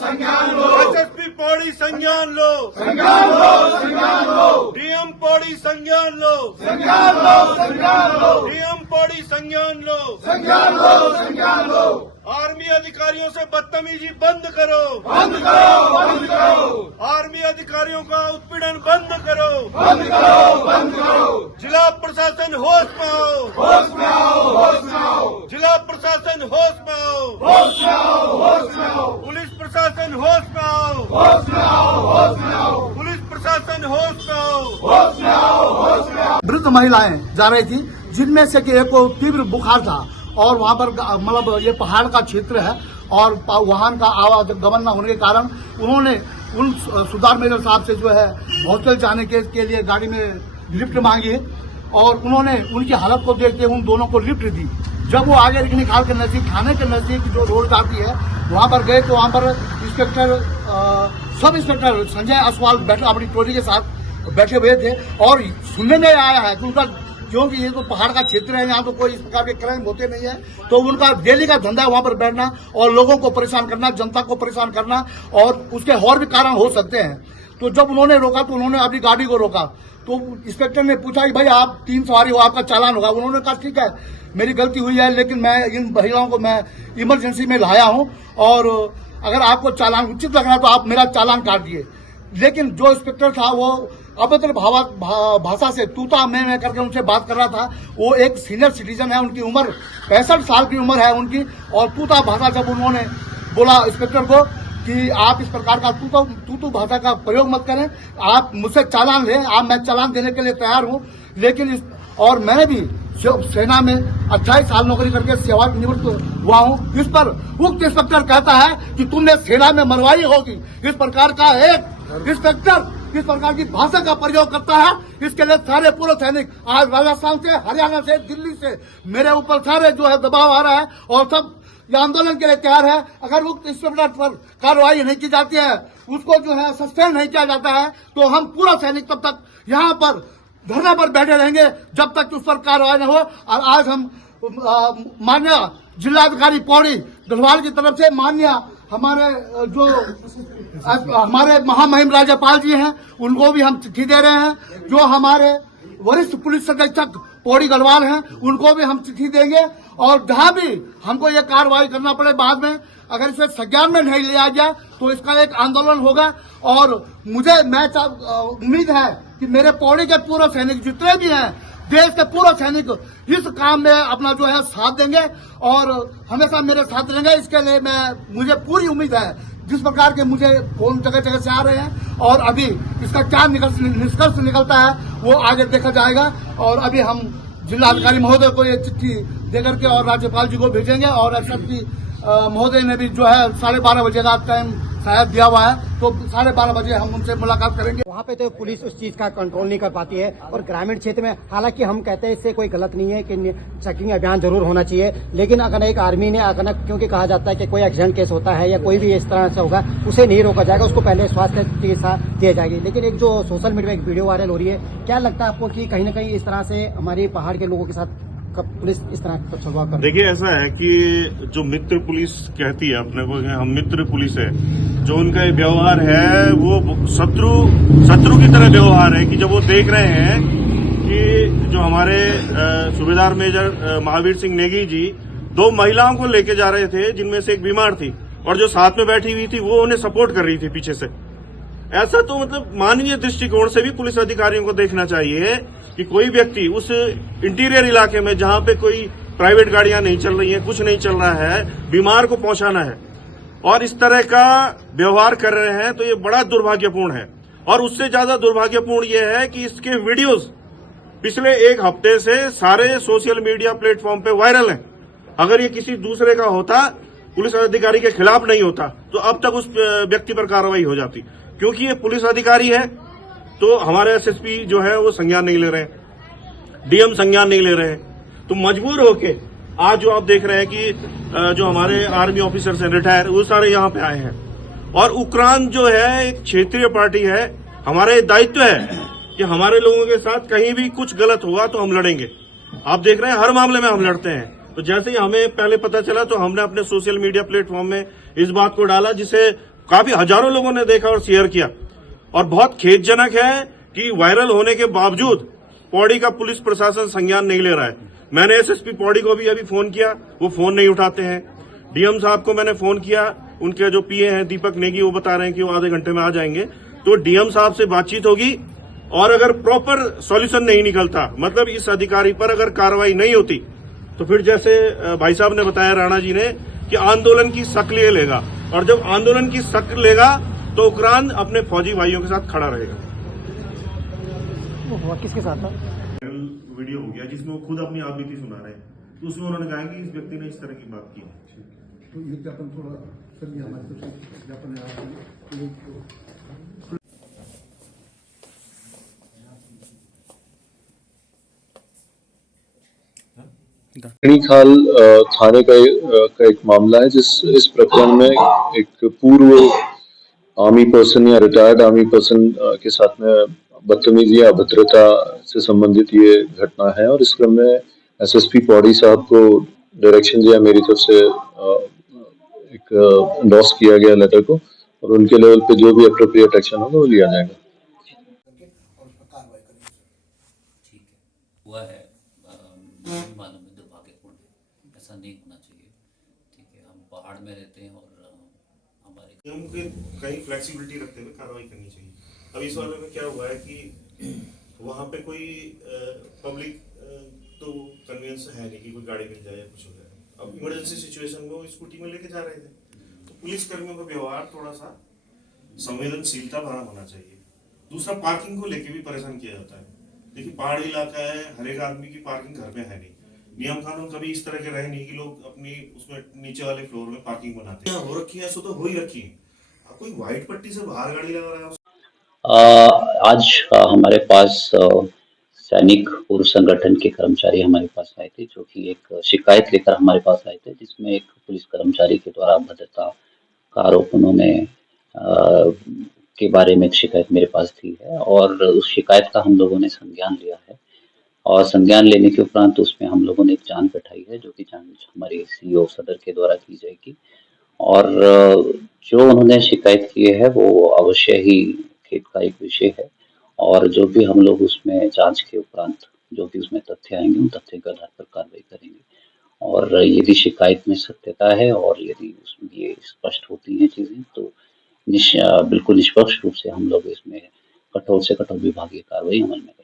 SSP Pauri संज्ञान लो, DM Pauri संज्ञान लो, DM Pauri संज्ञान लो, आर्मी अधिकारियों से बदतमीजी बंद करो, आर्मी अधिकारियों का उत्पीड़न बंद करो, जिला प्रशासन होश में आओ, जिला प्रशासन होश में आओ, पुलिस प्रशासन होश में आओ, पुलिस प्रशासन होश में आओ। वृद्ध महिलाएं जा रही थी, जिनमें से कि एक को तीव्र बुखार था और वहां पर मतलब ये पहाड़ का क्षेत्र है और वाहन का आवागमन न होने के कारण उन्होंने उन सुधार मेजर साहब से जो है हॉस्टल जाने के लिए गाड़ी में लिफ्ट मांगी और उन्होंने उनकी हालत को देखते हुए उन दोनों को लिफ्ट दी। जब वो आगे निकाल के नजदीक थाने के नजदीक जो रोड जाती है वहां पर गए तो वहां पर सब इंस्पेक्टर संजय असवाल बैठे अपनी टोली के साथ बैठे हुए थे और सुनने में आया है कि उनका, क्योंकि ये तो पहाड़ का क्षेत्र है, यहाँ तो कोई इस प्रकार के क्राइम होते नहीं है, तो उनका डेली का धंधा है वहां पर बैठना और लोगों को परेशान करना, जनता को परेशान करना और उसके और भी कारण हो सकते हैं। तो जब उन्होंने रोका तो उन्होंने अपनी गाड़ी को रोका तो इंस्पेक्टर ने पूछा कि भाई आप 3 सवारी हो, आपका चालान होगा। उन्होंने कहा ठीक है मेरी गलती हुई है, लेकिन मैं इन महिलाओं को मैं इमरजेंसी में लाया हूं और अगर आपको चालान उचित लग रहा तो आप मेरा चालान काट दिए। लेकिन जो इंस्पेक्टर था वो अभद्र भाषा से तूता मैं करके उनसे बात कर रहा था। वो एक सीनियर सिटीजन है, उनकी उम्र 65 साल की उम्र है उनकी, और तूता भाषा जब उन्होंने बोला इंस्पेक्टर को कि आप इस प्रकार का तूतू भाषा का प्रयोग मत करें, आप मुझसे चालान लें, मैं चालान देने के लिए तैयार हूं, लेकिन और मैंने भी सेना में 28 साल नौकरी करके सेवानिवृत्त हुआ हूं। इस पर उक्त इंस्पेक्टर कहता है कि तुमने सेना में मरवाई होगी। इस प्रकार का एक इंस्पेक्टर इस प्रकार की भाषा का प्रयोग करता है, इसके लिए सारे पूर्व सैनिक आज राजस्थान से, हरियाणा से, दिल्ली से मेरे ऊपर सारे जो है दबाव आ रहा है और सब ये आंदोलन के लिए तैयार है। अगर उक्त इंस्पेक्टर पर कार्रवाई नहीं की जाती है, उसको जो है सस्पेंड नहीं किया जाता है, तो हम पूरा सैनिक तब तक यहाँ पर धरना पर बैठे रहेंगे जब तक उस पर कार्रवाई न हो। और आज हम माननीय जिलाधिकारी पौड़ी गढ़वाल की तरफ से माननीय हमारे महामहिम राज्यपाल जी हैं, उनको भी हम चिट्ठी दे रहे हैं। जो हमारे वरिष्ठ पुलिस अधीक्षक पौड़ी गढ़वाल हैं, उनको भी हम चिट्ठी देंगे और जहां भी हमको ये कार्रवाई करना पड़े बाद में, अगर इसे संज्ञान में नहीं लिया गया तो इसका एक आंदोलन होगा। और उम्मीद है कि मेरे पौड़ी के पूर्व सैनिक जितने भी हैं, देश के पूर्व सैनिक इस काम में अपना जो है साथ देंगे और हमेशा मेरे साथ रहेंगे। इसके लिए मुझे पूरी उम्मीद है। जिस प्रकार के मुझे फोन जगह जगह से आ रहे हैं और अभी इसका क्या निष्कर्ष निकलता है वो आगे देखा जाएगा। और अभी हम जिलाधिकारी महोदय को ये चिट्ठी देकर के और राज्यपाल जी को भेजेंगे और एसएसपी महोदय ने भी जो है 12:30 बजे का टाइम शायद दिया हुआ है, तो 12:30 बजे हम उनसे मुलाकात करेंगे। वहाँ पे तो पुलिस उस चीज का कंट्रोल नहीं कर पाती है और ग्रामीण क्षेत्र में, हालांकि हम कहते हैं इससे कोई गलत नहीं है कि चेकिंग अभियान जरूर होना चाहिए, लेकिन अगर एक आर्मी ने अगर, क्योंकि कहा जाता है कि कोई एक्सीडेंट केस होता है या कोई भी इस तरह से होगा, उसे नहीं रोका जाएगा, उसको पहले स्वास्थ्य चिकित्सा दी जाएगी। लेकिन एक जो सोशल मीडिया में एक वीडियो वायरल हो रही है, क्या लगता है आपको कि कहीं ना कहीं इस तरह से हमारी पहाड़ के लोगों के साथ पुलिस इस तरह का छलवा कर? देखिए ऐसा है कि जो मित्र पुलिस कहती है अपने को, हम मित्र पुलिस है, जो उनका व्यवहार है वो शत्रु की तरह व्यवहार है। कि जब वो देख रहे हैं कि जो हमारे सूबेदार मेजर महावीर सिंह नेगी जी 2 महिलाओं को लेके जा रहे थे, जिनमें से एक बीमार थी और जो साथ में बैठी हुई थी वो उन्हें सपोर्ट कर रही थी पीछे से, ऐसा तो मतलब मानवीय दृष्टिकोण से भी पुलिस अधिकारियों को देखना चाहिए कि कोई व्यक्ति उस इंटीरियर इलाके में जहां पे कोई प्राइवेट गाड़ियां नहीं चल रही हैं, कुछ नहीं चल रहा है, बीमार को पहुंचाना है और इस तरह का व्यवहार कर रहे हैं, तो ये बड़ा दुर्भाग्यपूर्ण है। और उससे ज्यादा दुर्भाग्यपूर्ण ये है कि इसके वीडियोस पिछले 1 हफ्ते से सारे सोशल मीडिया प्लेटफॉर्म पे वायरल हैं। अगर ये किसी दूसरे का होता, पुलिस अधिकारी के खिलाफ नहीं होता, तो अब तक उस व्यक्ति पर कार्रवाई हो जाती। क्योंकि ये पुलिस अधिकारी है तो हमारे एसएसपी जो है वो संज्ञान नहीं ले रहे हैं, डीएम संज्ञान नहीं ले रहे हैं, तो मजबूर होके आज जो आप देख रहे हैं कि जो हमारे आर्मी ऑफिसर्स हैं रिटायर, वो सारे यहाँ पे आए हैं। और उक्रांत जो है एक क्षेत्रीय पार्टी है, हमारा दायित्व है कि हमारे लोगों के साथ कहीं भी कुछ गलत हुआ तो हम लड़ेंगे। आप देख रहे हैं हर मामले में हम लड़ते हैं। तो जैसे ही हमें पहले पता चला तो हमने अपने सोशल मीडिया प्लेटफॉर्म में इस बात को डाला, जिसे काफी हजारों लोगों ने देखा और शेयर किया। और बहुत खेदजनक है कि वायरल होने के बावजूद पौड़ी का पुलिस प्रशासन संज्ञान नहीं ले रहा है। मैंने एसएसपी पौड़ी को भी अभी फोन किया, वो फोन नहीं उठाते हैं। डीएम साहब को मैंने फोन किया, उनके जो पीए हैं दीपक नेगी, वो बता रहे हैं कि वो आधे घंटे में आ जाएंगे। तो डीएम साहब से बातचीत होगी और अगर प्रॉपर सॉल्यूशन नहीं निकलता, मतलब इस अधिकारी पर अगर कार्रवाई नहीं होती, तो फिर जैसे भाई साहब ने बताया, राणा जी ने, कि आंदोलन की शक्ल ये लेगा। और जब आंदोलन की शक्ल लेगा तो उक्रांद अपने फौजी भाइयों के साथ खड़ा रहेगा। वो हुआ किसके साथ था? वीडियो हो गया जिसमें वो खुद अपनी आपबीती सुना रहे हैं, तो उसमें उन्होंने कहा कि इस व्यक्ति ने इस तरह की बात की। तो ये ज्ञापन थोड़ा सर ये हमारे तरफ से ज्ञापन है खाल थाने का एक मामला है जिस इस प्रकरण में एक पूर्व आर्मी पर्सन या रिटायर्ड आर्मी पर्सन के साथ में बदतमीजी या अभद्रता से संबंधित ये घटना है। और इस क्रम में एसएसपी पौड़ी साहब को डायरेक्शन दिया मेरी तरफ से एक एंडोर्स किया गया लेटर को, और उनके लेवल पे जो भी अप्रोप्रिएट एक्शन होगा वो लिया जाएगा। ठीक है, हुआ है, मुझे मालूम है, दुर्भाग्यपूर्ण है, ऐसा नहीं होना चाहिए। ठीक है, हम पहाड़ में रहते हैं और हमारे नियम के कहीं फ्लेक्सिबिलिटी रखते हुए कार्रवाई करनी चाहिए। अब इस वाले में क्या हुआ है कि वहां पे कोई पब्लिक तो कन्वीनियंस है नहीं कि कोई गाड़ी मिल जाए या कुछ हो जाए। अब इमरजेंसी सिचुएशन में वो स्कूटी में लेके जा रहे थे, तो पुलिस कर्मियों का व्यवहार थोड़ा सा संवेदनशीलता भरा होना चाहिए। दूसरा, पार्किंग को लेके भी परेशान किया जाता है। देखिए, पहाड़ी इलाका है, हर एक आदमी की पार्किंग घर में है नहीं। नियम कानून कभी इस तरह के रहे नहीं कि लोग अपनी उसमें नीचे वाले फ्लोर में पार्किंग बनाते हैं। हो रखी है सो तो हो ही रखी है। अब कोई व्हाइट पट्टी से बाहर गाड़ी लगा रहा है। आज हमारे पास सैनिक पूर्व संगठन के कर्मचारी हमारे पास आए थे, जो कि एक शिकायत लेकर हमारे पास आए थे, जिसमें एक पुलिस कर्मचारी के द्वारा अभद्रता का आरोप उन्होंने के बारे में एक शिकायत मेरे पास थी है। और उस शिकायत का हम लोगों ने संज्ञान लिया है, और संज्ञान लेने के उपरांत उसमें हम लोगों ने एक जांच बैठाई है, जो कि जांच हमारे सीओ सदर के द्वारा की जाएगी। और जो उन्होंने शिकायत की है वो अवश्य ही खेद का एक विषय है, और जो भी हम लोग उसमें जांच के उपरांत जो भी उसमें तथ्य आएंगे उन तथ्य के आधार पर कार्रवाई करेंगे। और यदि शिकायत में सत्यता है और यदि उसमें ये स्पष्ट होती हैं चीज़ें, तो बिल्कुल निष्पक्ष रूप से हम लोग इसमें कठोर से कठोर विभागीय कार्रवाई अमल में